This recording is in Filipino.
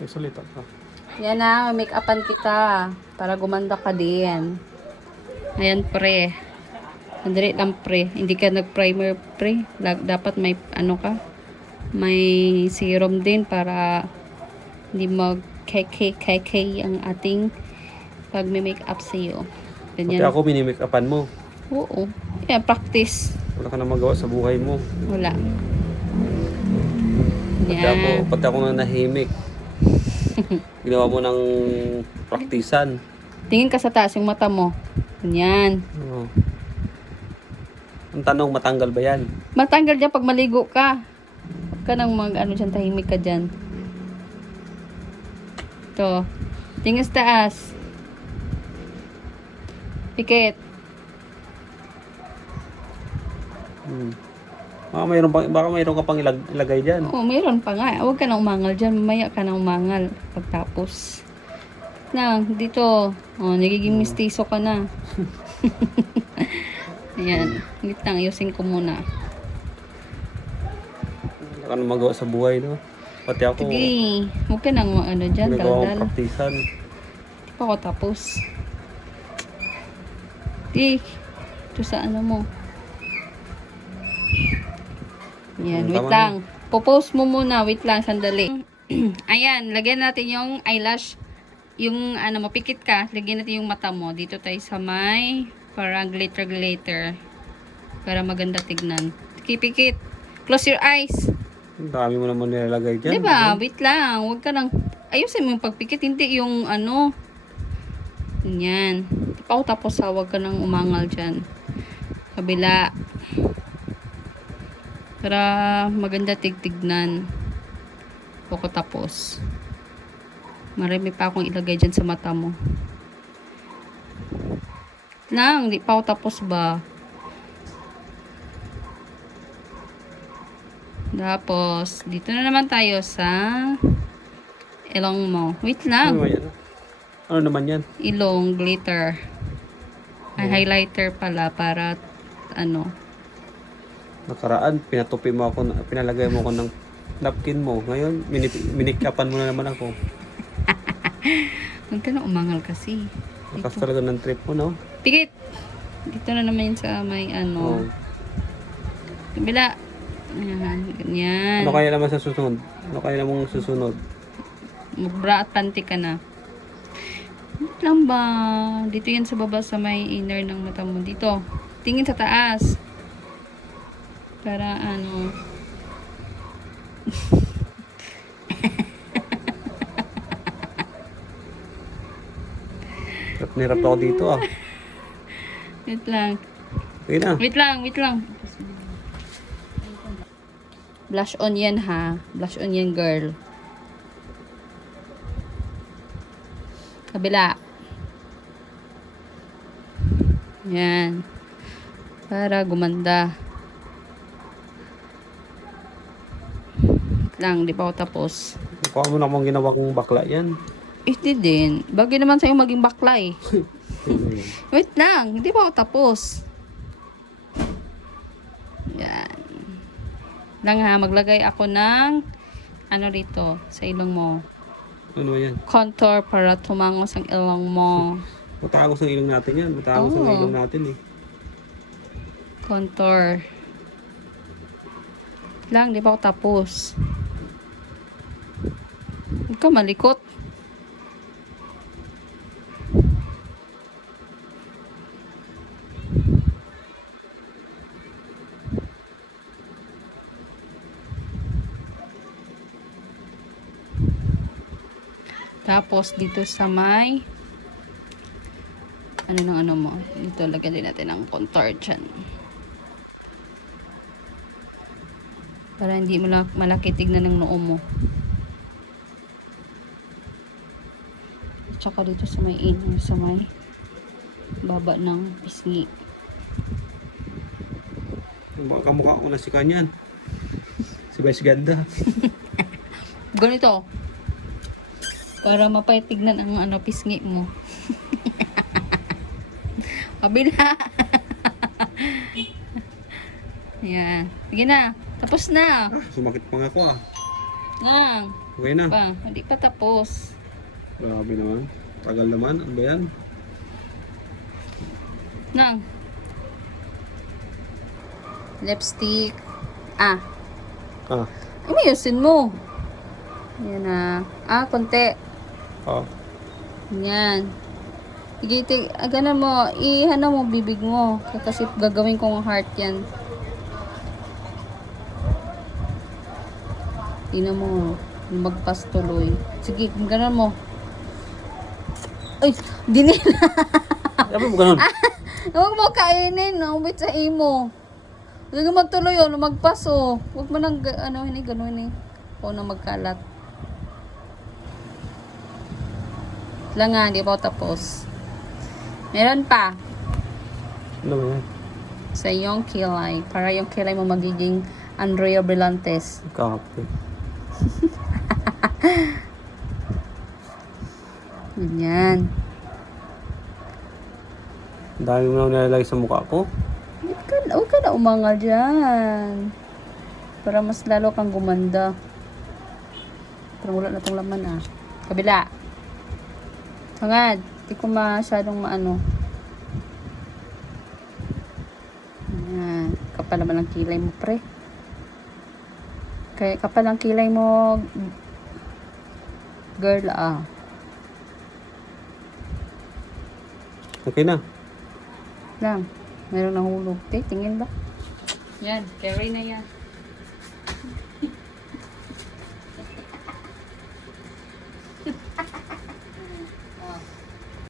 Nagsalita ka. Yan na, make-upan kita. Para gumanda ka din. Ayan, pre. Sandali lang, pre. Hindi ka nag-primer, pre. Dapat may, ano ka, may serum din para hindi mag-KK ang ating pag may make-up sa'yo. Pati Ganyan. ako, minimake-upan mo. Oo. Yan, practice. Wala ka na magawa sa buhay mo. Wala. Pati ako na nahimik. Ginawa mo ng praktisan. Tingin ka sa taas yung mata mo. Ganyan. Oo. Ang tanong, matanggal ba yan? Matanggal dyan pag maligo ka. Huwag ka nang ano dyan, tahimik ka dyan. Ito. Tingin sa taas. Pikit. Baka mayroon ka pang ilagay dyan. Oo, mayroon pa nga. Huwag ka nang umangal dyan. Mamaya ka nang umangal pagtapos. Na, dito. Oh, nagiging mistiso ka na. Ayan. Wait lang, ayusin ko muna. Wala ka na magawa sa buhay, no? Pati ako, Sige. Huwag ka nang ano dyan, ginagawa daldal. kong praktisan. Hindi pa ako tapos. Di. Ito sa ano mo. Yan, wait Tama lang. Popost mo muna. Wait lang, sandali. Ayan, lagyan natin yung eyelash. Yung ano, mapikit ka. Lagyan natin yung mata mo. Dito tayo sa may parang glitter. Para maganda tignan. Pikit. Close your eyes. Ang dami mo naman nilalagay dyan. Diba? Wait lang. Huwag ka lang. Ayusin mo yung pagpikit. Hindi yung ano. Yan. Di pa ako tapos ha. Huwag ka nang umangal dyan. Kabila. Para maganda tigtignan. Huwag ko tapos. Marami pa akong ilagay dyan sa mata mo. Lang. Di pa ako tapos ba? Tapos, dito na naman tayo sa ilong mo. Wait lang. Ano naman yan? Ilong, glitter. Ay, highlighter pala para, ano. Nakaraan, pinalagay mo ako ng napkin mo. Ngayon, minikapan mo na naman ako. Huwag ka na umangal kasi. Lakas talaga ng trip mo, no? Tigit! Dito na naman yun sa may, ano. Oh. Kabila. Ayan, ganyan. Ano kaya naman sa susunod? Ano kaya namang susunod? Magbra at panty ka na. Wait lang ba? Dito yan sa baba sa may inner ng mata mo. Dito. Tingin sa taas. Para ano. Hirap na hirap ako dito, ah. Wait lang. Okay na. Wait lang. Blush on yan ha. Blush on yan girl. Kabila. Yan. Para gumanda. Wait lang, di pa ako tapos. Mukha mo namang ginawa kong bakla yan. Hindi din. Bagay naman sa'yo maging bakla eh. Wait lang, hindi pa ako tapos. Yan. Lang ha, maglagay ako ng ano rito sa ilong mo. Ano yan? Contour para tumangos ang ilong mo. Matangos ang ilong natin yan. Matangos ang ilong natin eh. Contour. Lang, di pa ako tapos. Huwag ka malikot. Tapos, dito sa may ano mo. Dito, lagyan din natin ng contour dyan. Para hindi mo malaki tignan ng noo mo. Tsaka dito sa may inner, sa may baba ng pisngi. Kamukha ko na si Kanyan. Si Vice Ganda. Ganito. Para mapaitignan ang ano, pisngi mo. Kabila. Yan. Sige na. Tapos na. Sumakit pa nga ako, ah. Nang. Okay na. Pa, hindi pa tapos. Grabe naman. Tagal naman. Ano ba yan? Nang. Lipstick. Ah. Ah. Ay, may ayusin mo. Yan na. Ah, konti. Oh. Yan. Sige, ganan mo. Ihana mo bibig mo. Kasi gagawin kong heart yan. Ina mo. Magpas tuloy. Sige, ganan mo. Ay, dinil. Sabi mo ganun. Huwag mo kainin. Umit sa imo. Huwag mo magtuloy. Magpas o. Huwag mo nang gano'n eh. O na magkalat. Lang nga, hindi pa ako tapos. Meron pa. Ano ba yan? Sa iyong kilay. Para yung kilay mo magiging Andrea Brillantes. Kape. Ganyan. Ang dami mo na nilalagay sa mukha ko. Huwag ka na umangal dyan. Para mas lalo kang gumanda. Pero wala na itong laman ah. Kabila. Hangad. Hindi ko masyadong maano. Ayan. Kapal naman ang kilay mo, pre. Kaya kapal ang kilay mo, girl, ah. Okay na. Lang. Meron nahulog. Tingin ba? Yan. Carry na yan.